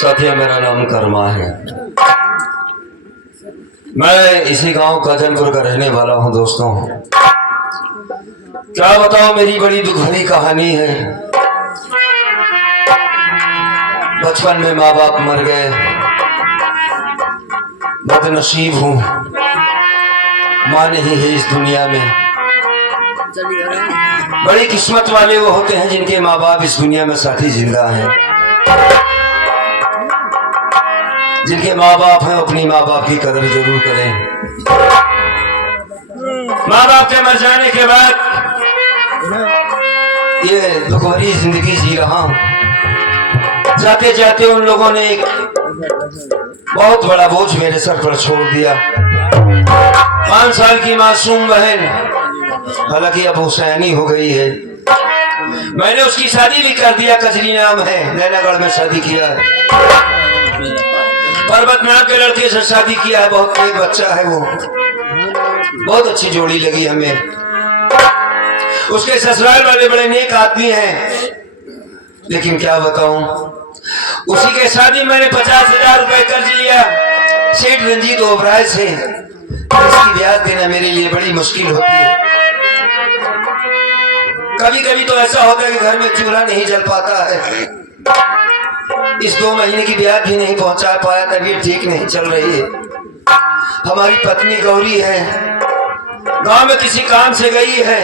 साथिया, मेरा नाम कर्मा है। मैं इसी गांव काजनपुर का रहने वाला हूं। दोस्तों, क्या बताऊं, मेरी बड़ी दुख भरी कहानी है। बचपन में माँ बाप मर गए। बदनसीब हूं, माँ नहीं है इस दुनिया में। बड़ी किस्मत वाले वो होते हैं जिनके माँ बाप इस दुनिया में साथी जिंदा हैं। जिनके माँ बाप हैं, अपनी माँ बाप की कदर जरूर करें। माँ बाप के मर जाने के बाद ये दुख भरी जिंदगी जी रहा हूं। जाते जाते उन लोगों ने एक बहुत बड़ा बोझ मेरे सर पर छोड़ दिया। 5 साल की मासूम बहन, हालांकि अब हुसैनी हो गई है। मैंने उसकी शादी भी कर दिया। कजरी नाम है, नैनागढ़ में शादी किया है। पर्वत नाम के लड़के से शादी किया है। बहुत एक बच्चा है वो। बहुत अच्छी जोड़ी लगी हमें। उसके ससुराल वाले बड़े नेक आदमी हैं, लेकिन क्या बताऊं, उसी के शादी मैंने 50,000 रुपए कर्ज लिया सेठ रंजीत ओबराय से। इसकी ब्याज देना मेरे लिए बड़ी मुश्किल होती है। कभी कभी तो ऐसा होता है कि घर में चूल्हा नहीं जल पाता है। इस 2 महीने की ब्याज भी नहीं पहुंचा पाया। तबीयत ठीक नहीं चल रही है। हमारी पत्नी गौरी है, गांव में किसी काम से गई है।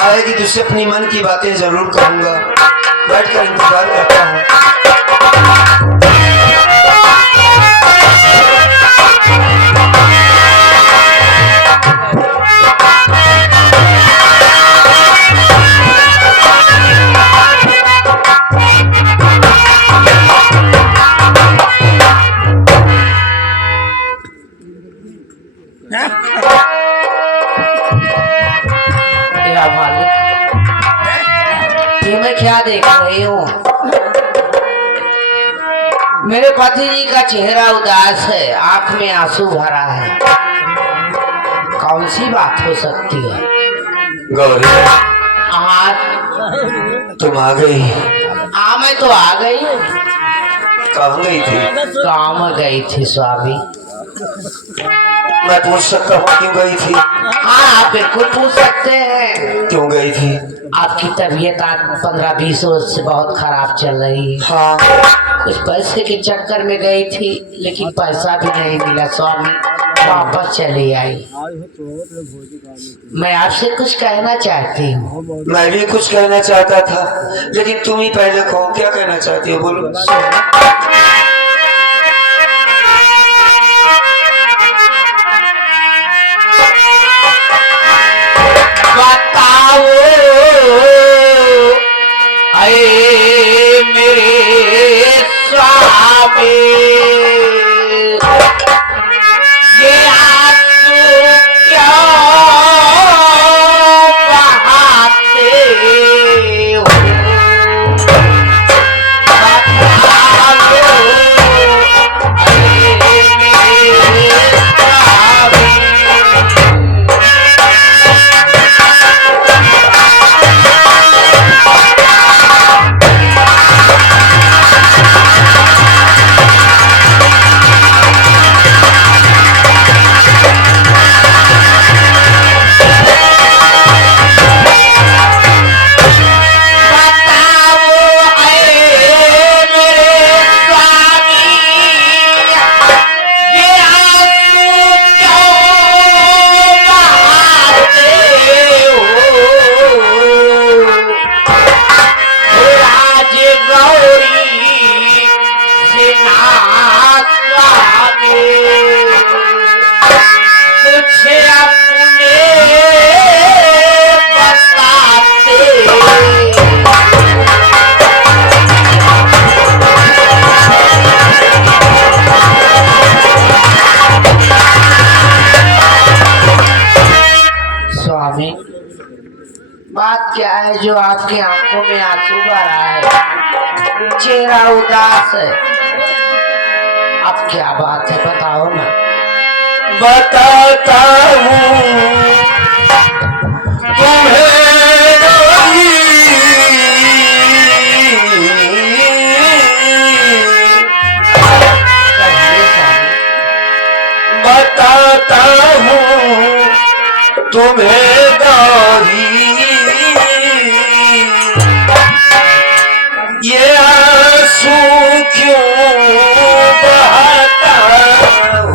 आएगी तो उससे अपनी मन की बातें जरूर कहूंगा। बैठकर इंतजार करता हूँ। ये मैं क्या देख रही हूँ? मेरे पति जी का चेहरा उदास है, आंख में आंसू भरा है। कौन सी बात हो सकती है? गौरी, तुम आ गई? हाँ, मैं तो आ गई। कहाँ गई थी? गाँव में गई थी स्वामी। मैं पूछ सकता हूँ क्यों गई थी? हाँ, आप बिल्कुल पूछ सकते हैं। क्यों गई थी? आपकी तबीयत आज 15-20 रोज से बहुत खराब चल रही है। हाँ। कुछ पैसे के चक्कर में गई थी, लेकिन पैसा भी नहीं मिला स्वामी। वापस चली आई। मैं आपसे कुछ कहना चाहती हूँ। मैं भी कुछ कहना चाहता था, लेकिन तुम ही पहले कहो, क्या कहना चाहती हो? बोलो। बताओ अरे मेरे स्वामी, ये आंसू क्यों बहाते हो? बताओ अरे मेरे स्वामी। बात क्या है जो आपकी आंखों में आंसू भरा है, चेहरा उदास है? अब क्या बात है, बताओ ना। बताता हूँ तुम्हें गौरी, तुम्हें गौरी ये आंसू क्यों बहाता हूँ?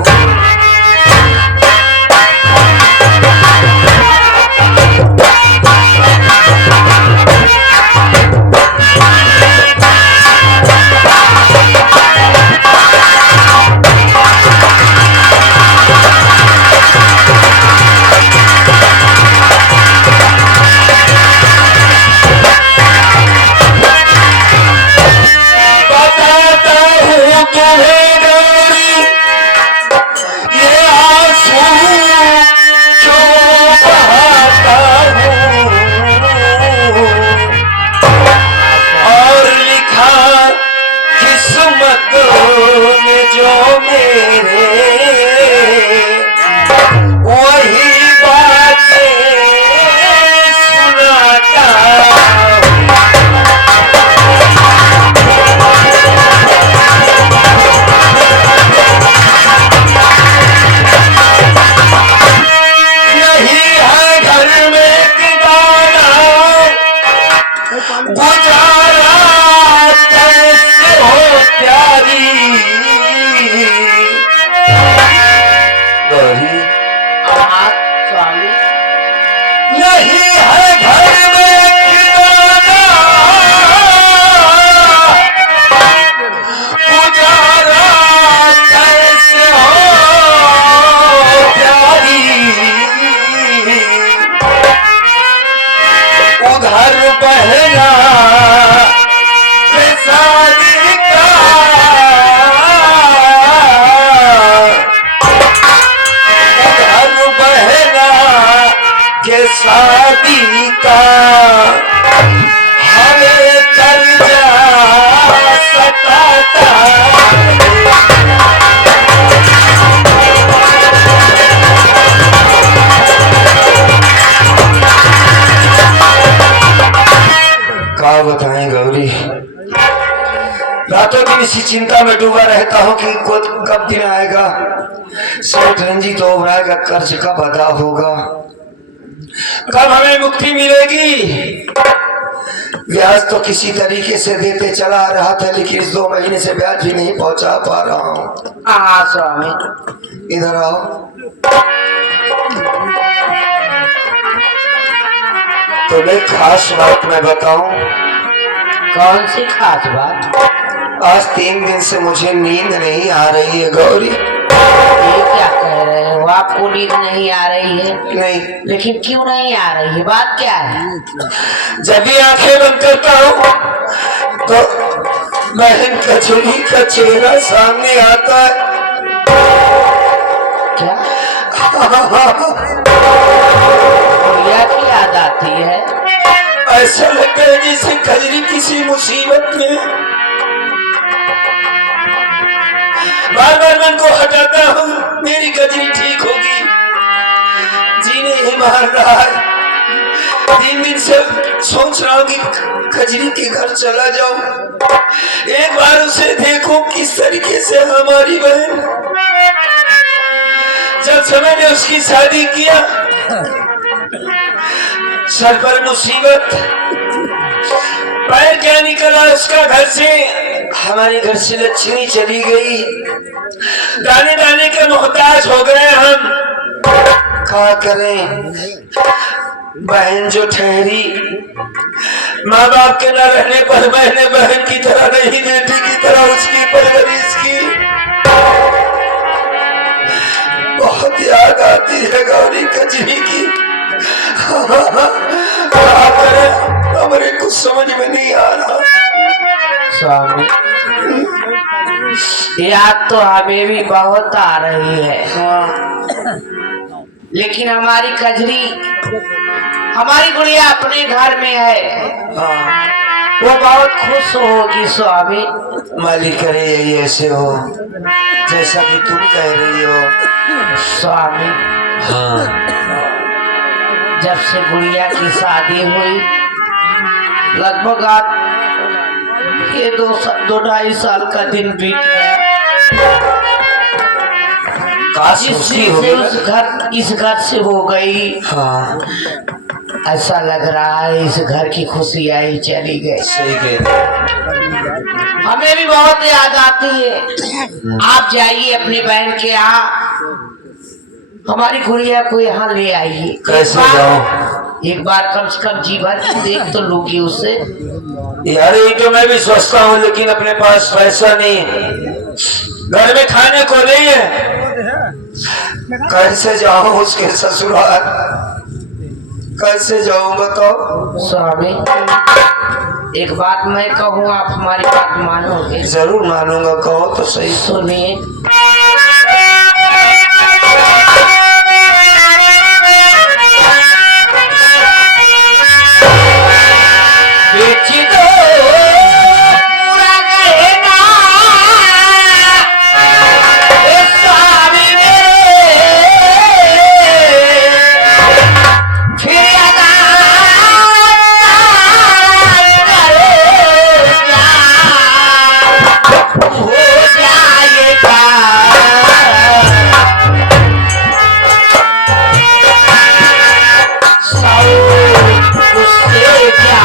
शादी का हमें कर्जा सताता क्या बताएं गौरी, रातों दिन इसी चिंता में डूबा रहता हूँ कि कब दिन आएगा, सेठ रंजीत ओबराय का कर्ज कब अदा होगा, कब हमें मुक्ति मिलेगी। ब्याज तो किसी तरीके से देते चला रहा था, लेकिन इस 2 महीने से ब्याज भी नहीं पहुंचा पा रहा हूँ। हाँ स्वामी, इधर आओ। तो एक खास बात मैं बताऊं। कौन सी खास बात? आज 3 दिन से मुझे नींद नहीं आ रही है गौरी। ये क्या कह रहे हो, आपको नींद नहीं आ रही है? नहीं। लेकिन क्यों नहीं आ रही है, बात क्या है? जब भी आंखें बंद करता हूँ तो बहन कचौड़ी का चेहरा सामने आता है। क्या गुड़िया की याद आती है? ऐसा लगता है जैसे कजरी किसी मुसीबत में। बार बार मन को हटाता हूँ, मेरी कजरी ठीक होगी, जीने ही मार रहा है। 3 दिन से सोच रहा हूँ कि कजरी के घर चला जाऊं, एक बार उसे देखूं किस तरीके से हमारी बहन। जब समय ने उसकी शादी किया, सर पर मुसीबत, पैर क्या निकला उसका घर से, हमारे घर से लक्ष्मी चली गई, दाने दाने के मोहताज हो गए हम। क्या करें, बहन जो ठहरी, माँ बाप के न रहने पर मैंने बहन की तरह नहीं, बेटी की तरह उसकी परवरिश की। बहुत याद आती है गौरी कजरी की। क्या करें, हमारे कुछ समझ में नहीं आ रहा। स्वामी, याद तो हमें भी बहुत आ रही है। लेकिन हमारी कजरी, हमारी गुड़िया अपने घर में है, वो बहुत खुश होगी स्वामी। मालिक करे यही ऐसे हो जैसा कि तुम कह रही हो स्वामी। हाँ। जब से गुड़िया की शादी हुई, लगभग आप ये 2-2.5 साल का दिन बीत गया। काश जिस उसकी दिन से होगी उस घर इस घर से हो गई, हाँ ऐसा लग रहा है इस घर की खुशी आई चली गई। सही कह रहे। हमें भी बहुत याद आती है। आप जाइए अपनी बहन के यहाँ, हमारी गुड़िया को यहाँ ले आइए। कैसे जाऊं? एक बार कम से कम जी भर की देख तो लोगी उसे। यार ये तो मैं भी सोचता हूँ, लेकिन अपने पास पैसा नहीं है, घर में खाने को नहीं है। कैसे जाऊं उसके ससुराल, कैसे जाऊं बताओ? स्वामी एक बात मैं कहूँ, आप हमारी बात मानोगे? जरूर मानूंगा, कहो तो सही। सुनिए, बेची दो पूरा गहना, ए स्वामी मेरे, फिर अदा हो जाएगा। उससे क्या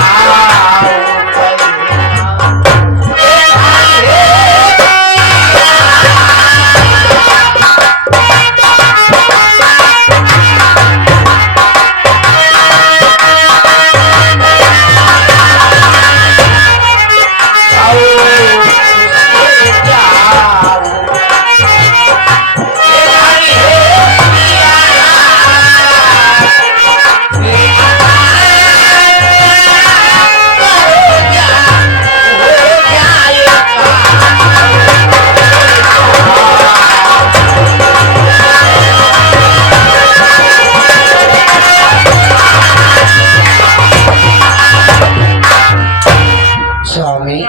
स्वामी,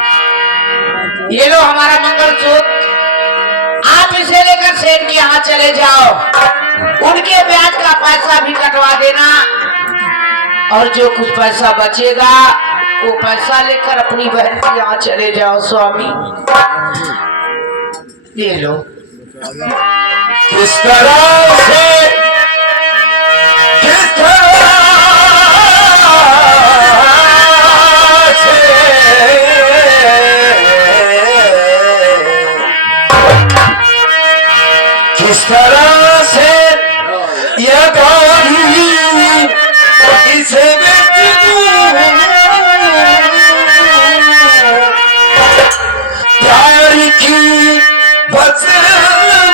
ये लो हमारा मंगलसूत्र, आप इसे लेकर सेठ के यहाँ चले जाओ, उनके ब्याज का पैसा भी कटवा देना, और जो कुछ पैसा बचेगा वो पैसा लेकर अपनी बहन के यहाँ चले जाओ। स्वामी ये लो। किस तरह से किस तरह से ये गाड़ी इसे बेच दूं, प्यार की बस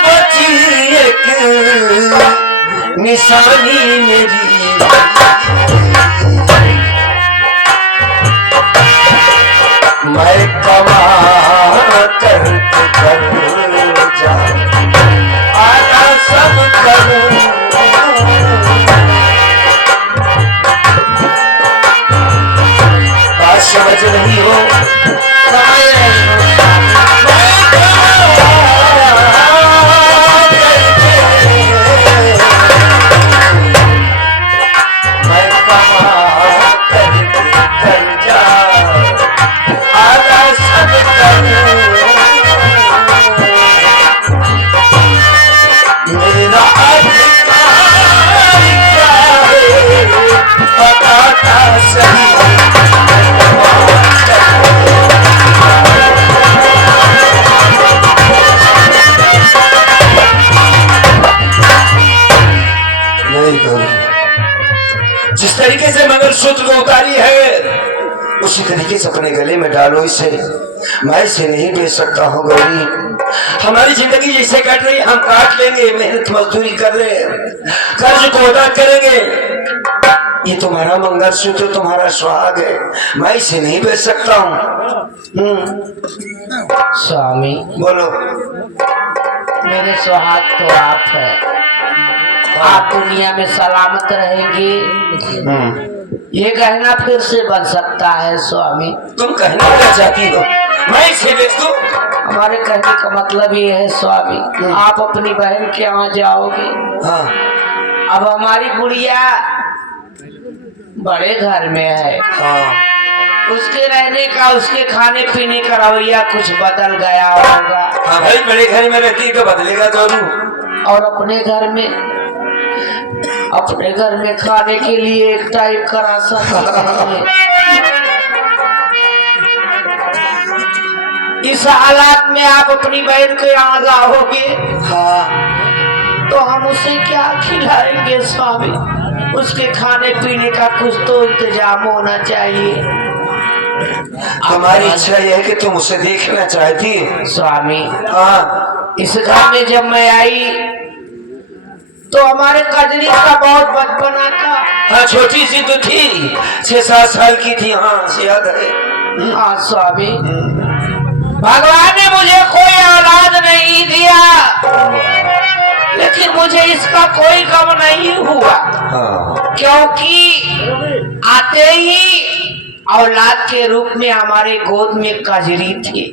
बची एक निशानी मेरी, मैं कमा कर जा आधा सब करूं, बात समझ रही हो? समझ रही हूँ। मैं कमा कर जा आधा सब करूं, मेरा अधिकार क्या है बताता सही। नहीं करूं। जिस तरीके से मंगलसूत्र को उतारी है उसी तरीके से अपने गले में डालो इसे। मैं इसे नहीं बेच सकता हूँ गौरी, हमारी जिंदगी जैसे कट रही हम काट लेंगे, मेहनत मजदूरी कर रहे हैं, कर्ज को अदा करेंगे। ये तुम्हारा मंगलसूत्र तुम्हारा सुहाग है, मैं इसे नहीं बेच सकता हूँ। स्वामी बोलो। मेरे सुहाग तो आप है, आप दुनिया में सलामत रहेंगे, ये गहना फिर से बन सकता है। स्वामी तुम कहना क्या चाहती हो? मैं इसे बेच दूं? हमारे कहने का मतलब ये है स्वामी, आप अपनी बहन के यहाँ जाओगे। हाँ। अब हमारी गुड़िया बड़े घर में है, हाँ। उसके रहने का उसके खाने पीने का रवैया कुछ बदल गया होगा। हाँ भाई, बड़े घर में रहती तो बदलेगा जरूर। और अपने घर में खाने के लिए एक टाइम का राशन नहीं है। इस हालात में आप अपनी बहन को यहाँ लाओगे, हाँ, तो हम उसे क्या खिलाएंगे स्वामी? उसके खाने पीने का कुछ तो इंतजाम होना चाहिए। हमारी इच्छा यह है कि तुम उसे देखना चाहती स्वामी। हाँ, इस घर में जब मैं आई तो हमारे कजरी का बहुत बचपना था। हाँ, छोटी सी तो थी, 6-7 साल की थी। हाँ, से याद है। हाँ स्वामी, भगवान ने मुझे कोई औलाद नहीं दिया, लेकिन मुझे इसका कोई गम नहीं हुआ। हाँ, क्योंकि आते ही औलाद के रूप में हमारे गोद में कजरी थी।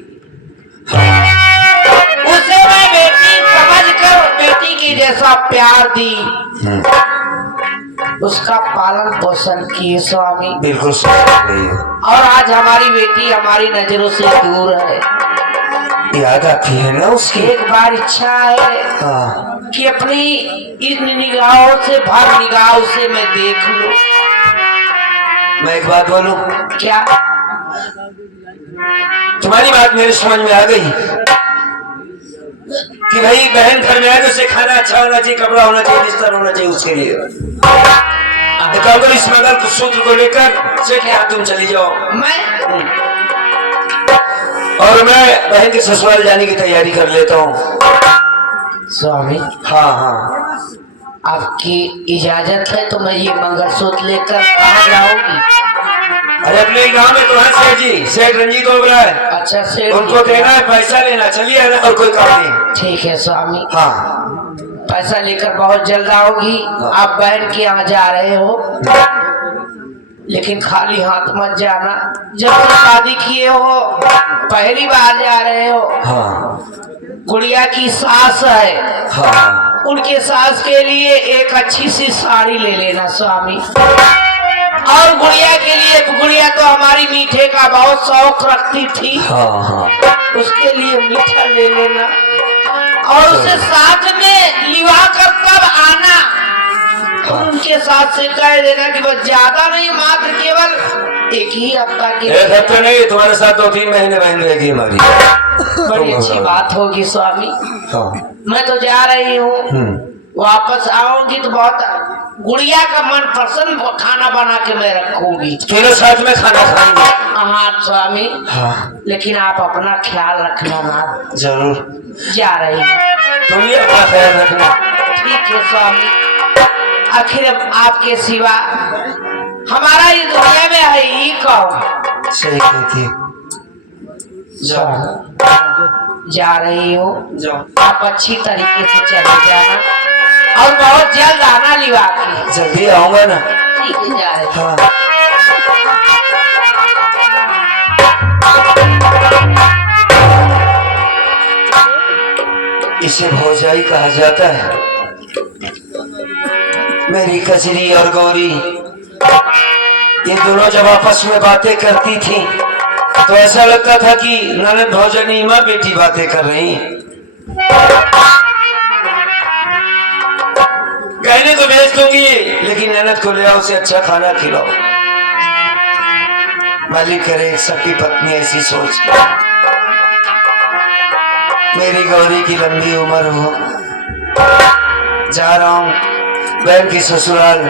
उसे मैं बेटी समझकर बेटी की जैसा प्यार दी, उसका पालन पोषण किए स्वामी। बिल्कुल सही है। और आज हमारी बेटी हमारी नजरों से दूर है। याद आती है ना उसकी। एक बार इच्छा है हाँ, कि अपनी इन निगाहों से भर निगाहों से मैं देख लूं। मैं एक बात बोलूं? क्या? तुम्हारी बात मेरे समझ में आ गई कि भाई बहन घर में आए तो उसे खाना अच्छा होना चाहिए, कपड़ा होना चाहिए, बिस्तर होना चाहिए उसके लिए। तो अगर इस मंगल सूत्र को लेकर सेठ यहाँ तुम चली जाओ, और मैं बहन के ससुराल जाने की तैयारी कर लेता हूँ। स्वामी, हाँ हाँ, आपकी इजाजत है तो मैं ये मंगलसूत्र लेकर कहाँ जाऊंगी? अरे अपने गांव में तो है सेठ जी, सेठ रंजीत ओबरा है। अच्छा सेठ, उनको देना है, पैसा लेना, चलिए ना, और कोई काम नहीं। ठीक है स्वामी। हाँ, पैसा लेकर बहुत जल्द आओगी। आप बहन के यहाँ जा रहे हो, लेकिन खाली हाथ मत जाना। जब से शादी किए हो पहली बार जा रहे हो। हाँ, गुड़िया की सास है, हाँ, उनके सास के लिए एक अच्छी सी साड़ी ले लेना स्वामी। और गुड़िया के लिए, गुड़िया तो हमारी मीठे का बहुत शौक रखती थी, हाँ, हाँ, उसके लिए मीठा ले लेना। और उसे साथ में लिवा कर तब आना। और उनके साथ से कह देना कि बस ज्यादा नहीं, मात्र केवल एक ही हफ्ता के लिए। एक हफ्ते नहीं, तुम्हारे साथ 2-3 महीने बहन रहेगी हमारी। बड़ी अच्छी बात होगी स्वामी। हाँ, मैं तो जा रही हूँ, वापस आऊंगी तो बहुत गुड़िया का मन पसंद खाना बना के मैं रखूंगी। तीनों साथ में खाना खाएंगे। हाँ स्वामी। हाँ, लेकिन आप अपना ख्याल रखना ना। जरूर। जा रही हूँ, तुम भी अपना ख्याल रखना। ठीक है स्वामी। आखिर अब आपके सिवा हमारा इस दुनिया में है ही कौन? सही कहती। जाओ, जा रही हो, जाओ, आप अच्छी तरीके से चले जाना और बहुत जल्द आना लिवा के। जल्दी आऊंगा ना। ठीक है, जा रही। हाँ, इसे भौजाई कहा जाता है। मेरी कजरी और गौरी, ये दोनों जब आपस में बातें करती थी तो ऐसा लगता था कि ननद भौजानी माँ बेटी बातें कर रही। गहने तो भेज दूंगी, लेकिन ननद को ले आओ, उसे अच्छा खाना खिलाओ। मालिक करे सबकी पत्नी ऐसी सोच के मेरी गौरी की लंबी उम्र हो। जा रहा हूँ बहन की ससुराल,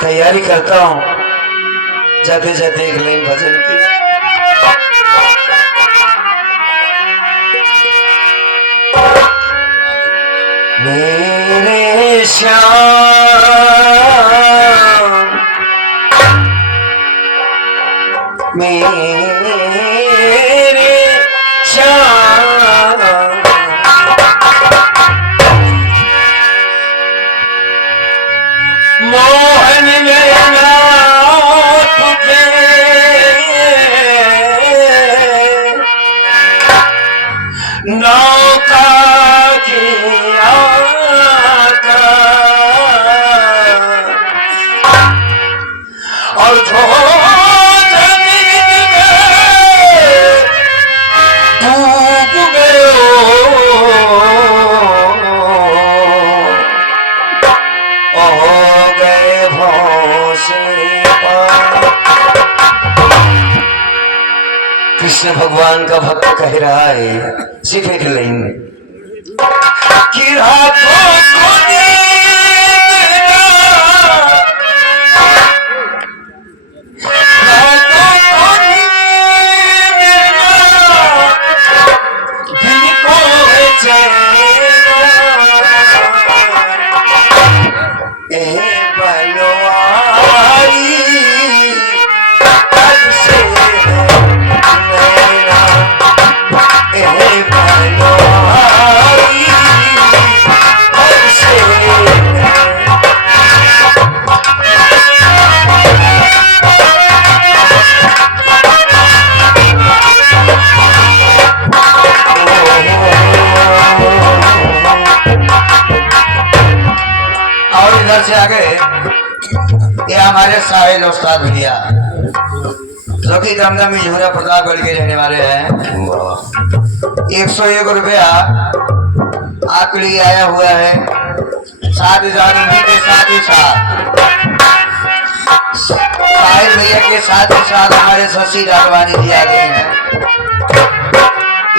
तैयारी करता हूँ। जाते जाते एक लाइन भजन की। मेरे श्याम मेरे श्याम, मोहन नैना तुझे नौका किया और डूब गयो कृष्ण भगवान का भक्त कह रहा है सिर्फ एक लाइन में कि रातों को नींद ना, रातों को नींद ना, दिन को है चैन बलवाई कब से नैना बलवाई कब से और इधर से आगे ये हमारे साहिल उस्ताद भैया जो कि दमदमी झूरा प्रतापगढ़ के रहने वाले हैं। 101 रुपया आपके लिए आया हुआ है, 7,000 रुपये के साथ ही साथ साहिल भैया के साथ ही साथ हमारे शशि डालवानी जी आ गए हैं।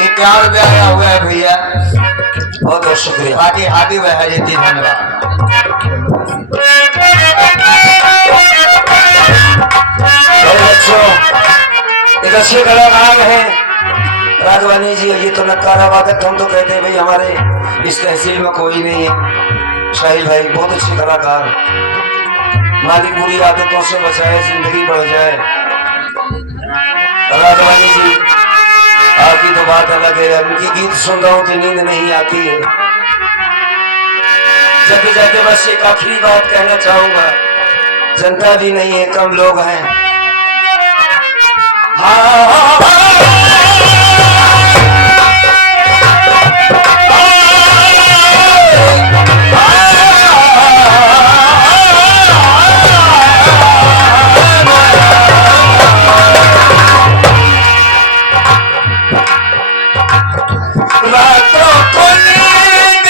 51 रुपया आया हुआ है भैया, बहुत बहुत शुक्रिया। बाकी हाथी वह है जी, धन्यवाद। बच्चों एक अच्छे कलाकार हैं राघवानी जी। ये तो नक्कारा वादक, हम तो कहते हैं भाई हमारे इस तहसील में कोई नहीं है। शाहिल भाई बहुत अच्छे कलाकार, हमारी बुरी आदतों से बचाए, जिंदगी बढ़ जाए। राघवानी जी आपकी तो बात अलग है, उनकी गीत सुन रहा हूँ तो नींद नहीं आती है। जाते जाते बस एक आखिरी बात कहना चाहूंगा, जनता भी नहीं है, कम लोग हैं। रातों को नींद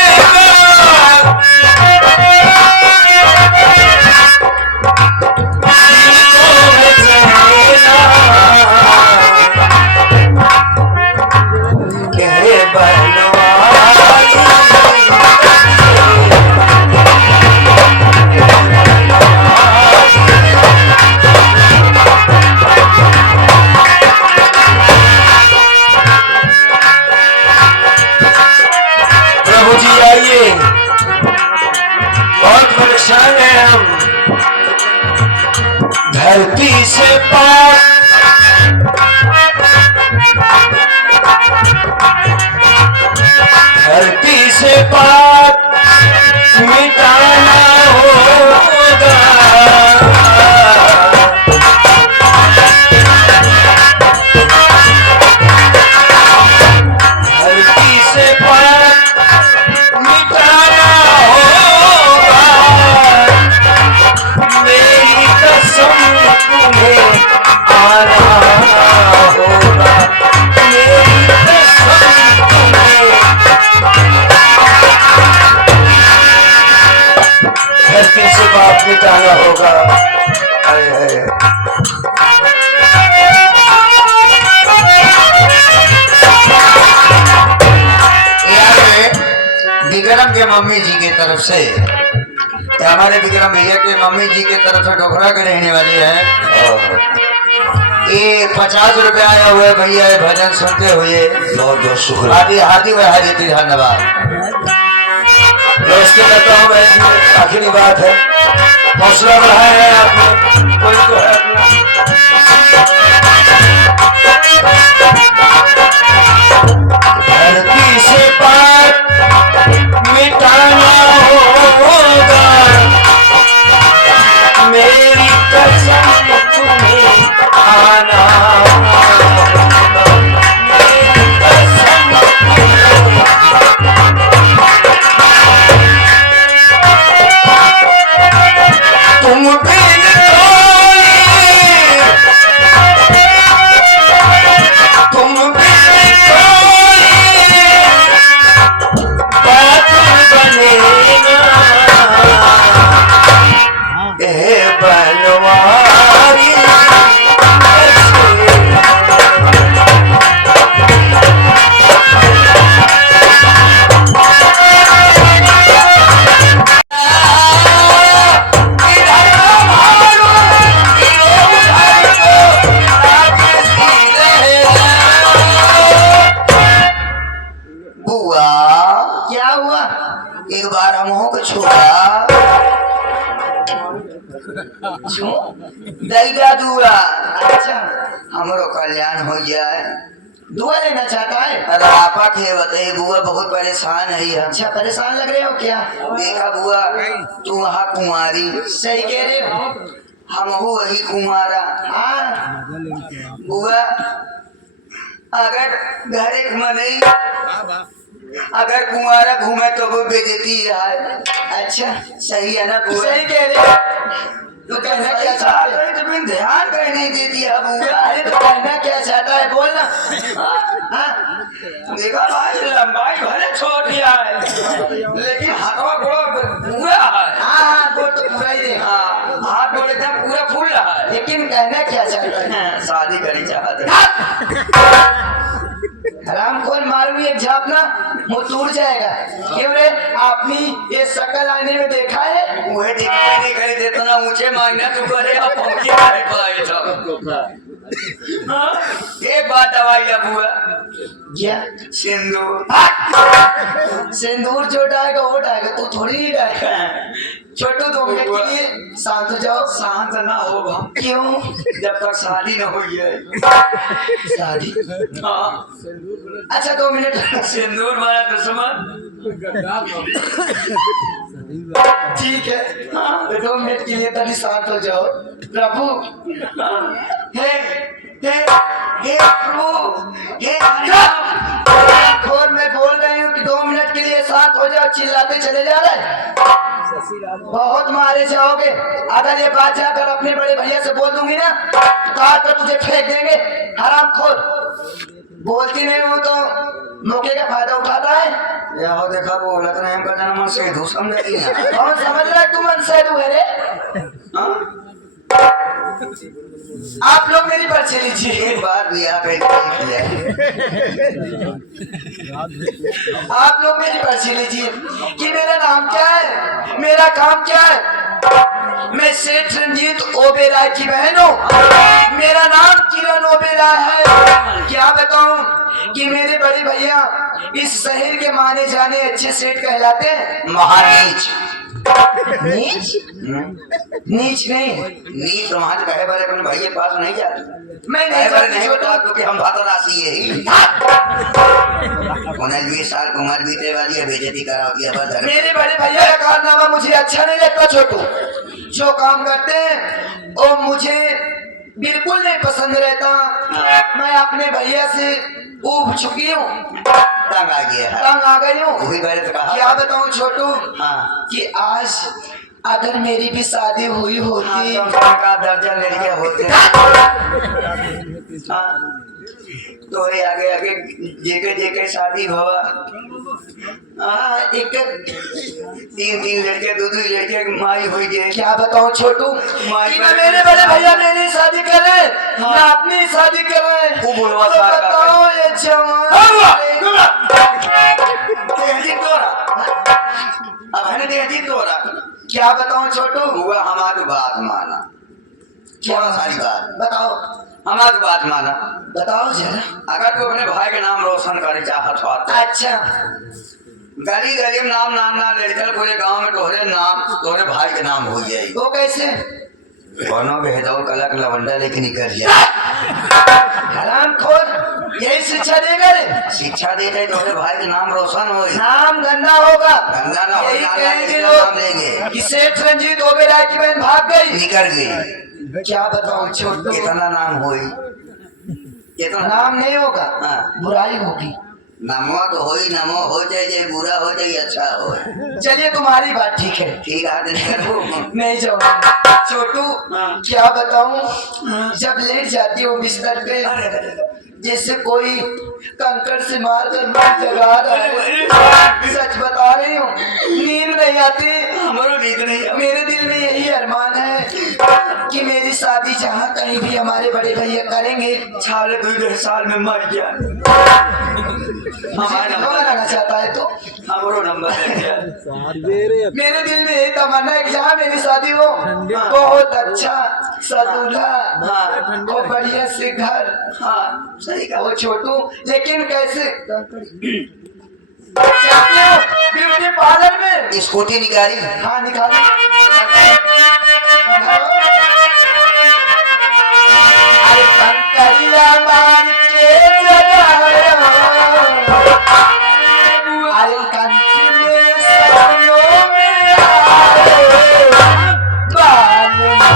प्रभु जी आइए, बहुत परेशान हैं हम। धरती से पार धरती से पाप मिटाना होगा। धरती से पाप मिटाना होगा, मेरी कसम तुम्हें आना होगा, मेरी कसम तुम्हें। धरती से बाप मिटाना होगा। विक्रम के मम्मी जी की तरफ से, हमारे विक्रम भैया के मम्मी जी की तरफ से डोखरा के रहने वाले हैं। ये 50 रुपया आया हुआ है भैया, ये भजन सुनते हुए। बहुत बहुत शुक्रिया। हाथी हाथी वह हाथी, धन्यवाद। दोस्त करता हूँ मैं, आखिरी बात है, हौसला बढ़ाया है आपने, कोई तो है धरती से पाप मिटाना होगा, मेरी कसम तुम्हें आना होगा, मेरी कसम तुम्हें। तुम बिन कोई, तुम बिन कोई हुआ? एक बार हम को छोड़ा क्यों? दैगा दुआ अच्छा, हमरो कल्याण हो जाए। दुआ लेना चाहता है? अरे आपा के बताइए बुआ बहुत परेशान है हम। अच्छा, परेशान लग रहे हो क्या? देखा बुआ तू वहाँ कुंवारी, सही कह रहे हो। हम वही कुंवारा। हाँ, बुआ अगर घर एक मनई अगर कुंवारा घूमे तो वो बेइज्जती है। अच्छा, सही है ना बुआ? सही कह रहे हो। तो कहना क्या चाहते है? तुम ध्यान कहीं नहीं देती है बुआ। अरे तो कहना क्या चाहता है, बोलना। हाँ? देखा भाई लंबाई भले छोटी है लेकिन हाथवा गोड़ा पूरा है। हाँ, वो तो पूरा ही है। हाँ, हाथ गोड़ एकदम पूरा फूल रहा है। लेकिन कहना क्या चाहता है? शादी करी चाहते हैं। हराम खोल मारूंगी एक झाप ना, मुंह टूट जाएगा। क्यों रे, आपने ये शक्ल आने में देखा है? वह देखते नहीं करी देता ना ऊंचे मांगना तू करे अब पहुंचे नहीं पाए सब। हाँ? एक बात दवाई है बुआ, क्या? सिंदूर। सिंदूर जो डालेगा वो डालेगा, तू थोड़ी नहीं डालेगा। छोटू 2 मिनट के लिए शांत हो जाओ। शांत ना होगा क्यों? जब तक शादी न हुई है। शादी? हाँ, अच्छा 2 मिनट। सिंदूर मारा दुश्मन। ठीक है, हाँ, 2 मिनट के लिए तभी शांत हो जाओ। प्रभु, हे हे हे प्रभु हे राम। खोर मैं बोल रही हूँ कि 2 मिनट के लिए शांत हो जाओ, चिल्लाते चले जा रहे। बहुत मारे जाओगे। अगर ये बात जाकर अपने बड़े भैया से बोल दूंगी ना, काट कर तुझे फेंक देंगे। हराम खोर, बोलती नहीं हो तो मौके का फायदा उठाता है। यार देखा वो बोला था हम का जन्म से दूसरा समझ नहीं है। कौन समझ रहा है? तुम अनसैदू है रे। हाँ? आप लोग मेरी पर्ची लीजिए। एक बार भी आप एक आप लोग मेरी पर्ची लीजिए कि मेरा नाम क्या है, मेरा काम क्या है। मैं सेठ रंजीत ओबेराय की बहन हूँ। मेरा नाम किरण ओबेराय है। क्या बताऊं कि मेरे बड़े भैया इस शहर के माने जाने अच्छे सेठ कहलाते हैं। महानीच। नीच? नीच नहीं, नीच समाज कहे बारे अपने भाई के पास नहीं जाती। मैं कहे नहीं बारे जानती नहीं छोटू। बता क्योंकि हम भाता राशि है ही। 19-20 साल उम्र बीते वाली है, बेइज्जती कराती है बस। मेरे बड़े भैया का कारनामा मुझे अच्छा नहीं लगता छोटू। जो काम करते हैं वो मुझे बिल्कुल नहीं पसंद रहता। मैं अपने भैया से ऊब चुकी हूँ, तंग आ गया है। तंग आ गई हूँ। वही बारे तो कहा। क्या बताऊँ छोटू हाँ कि आज अगर मेरी भी शादी हुई होती, हाँ, तो का दर्जन लड़के होते हैं। हाँ, तोरे आगे आगे जेके जेके शादी भवा। हाँ, एक 3 लड़के 2 लड़के माई हुई गए। क्या बताऊँ छोटू कि ना मेरे बड़े भैया मेरी शादी कर रहे ना अपनी शादी कर रहे। वो बोलवा तो सार का बताओ ये जवान तेजी तोरा अब है ना तेजी तोरा। क्या बताऊँ छोटू? हुआ हमारी बात माना। क्या सारी बात बताओ, हमारी बात माना। बताओ जरा। अगर तू अपने भाई के नाम रोशन करे चाहत हो तो अच्छा, गली गली में नाम नाम ना लड़कल पूरे गांव में तोहरे नाम तोहरे भाई के नाम हो जाए। वो कैसे? कोनो भेदव कलक लवंडा लेके निकल जाए। हराम खोर, यही शिक्षा देगा रे। शिक्षा देते तोहरे भाई के नाम रोशन हो। नाम गंदा होगा। गंदा ना हो, यही नाम कहेंगे लेके लोग नाम लेंगे। कि सेठ रंजीत ओबेराय की बहन भाग गई। निकल गई। क्या बताऊँ छोटू? कितना नाम होई कितना नाम नहीं होगा, हाँ। बुराई होगी। नमो तो होई, नमो हो जाए बुरा हो जाए अच्छा हो। चलिए तुम्हारी बात ठीक है, ठीक है करूँ। नहीं जाऊंगा। छोटू हाँ। क्या बताऊं, जब लेट जाती हो बिस्तर पे जैसे कोई कंकड़ से मार कर मुझे जगा रहा है। सच बता रही हूँ, नींद नहीं आती। हमारो नींद नहीं है। मेरे दिल में यही अरमान है कि मेरी शादी जहाँ कहीं भी हमारे बड़े भैया करेंगे। 2 साल में मर गया। हमारा लगाना चाहता है तो हमारो नंबर मेरे दिल में यही तमन्ना है कि जहाँ मेरी शादी हो बहुत अच्छा सदूल्हा, हाँ। बहुत बढ़िया से घर। हाँ सही कहा। वो छोटू, लेकिन कैसे? जानते हो ब्यूटी पार्लर में स्कूटी निकाली। हाँ निकाली। अरे कंकरिया मार के जगाया, अरे कंची में सपनों में आए बाल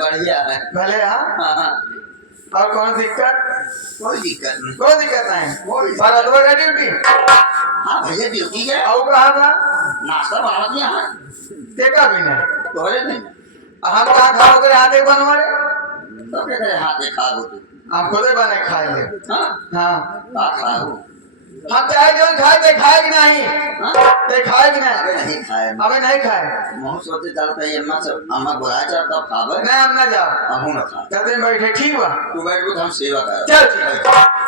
बढ़िया है। भले। हाँ हाँ, और कौन दिक्कत? कोई दिक्कत नहीं। कोई दिक्कत नहीं। पर अदवा का ड्यूटी हाँ भैया ड्यूटी है। और कहा था नाश्ता बना दिया है। देखा भी नहीं। तोरे नहीं हम कहाँ खाओ करे हाथ एक बनवाड़े, तो क्या करे हाथ में खा दो तू। हम खुदे बने खाएंगे। हाँ हाँ खा खाओ। हम चाहे जो खाए ते खाए कि नहीं, हाँ ते खाए कि नहीं? अबे नहीं खाए। अबे नहीं खाए। मुँह सोचे चलता है अम्मा सब अम्मा बुला चाहता खावे। नहीं हम ना जाओ। अब हूँ ना खा। चलते बैठे ठीक बा। तू बैठ को हम सेवा कर। चल ठीक है।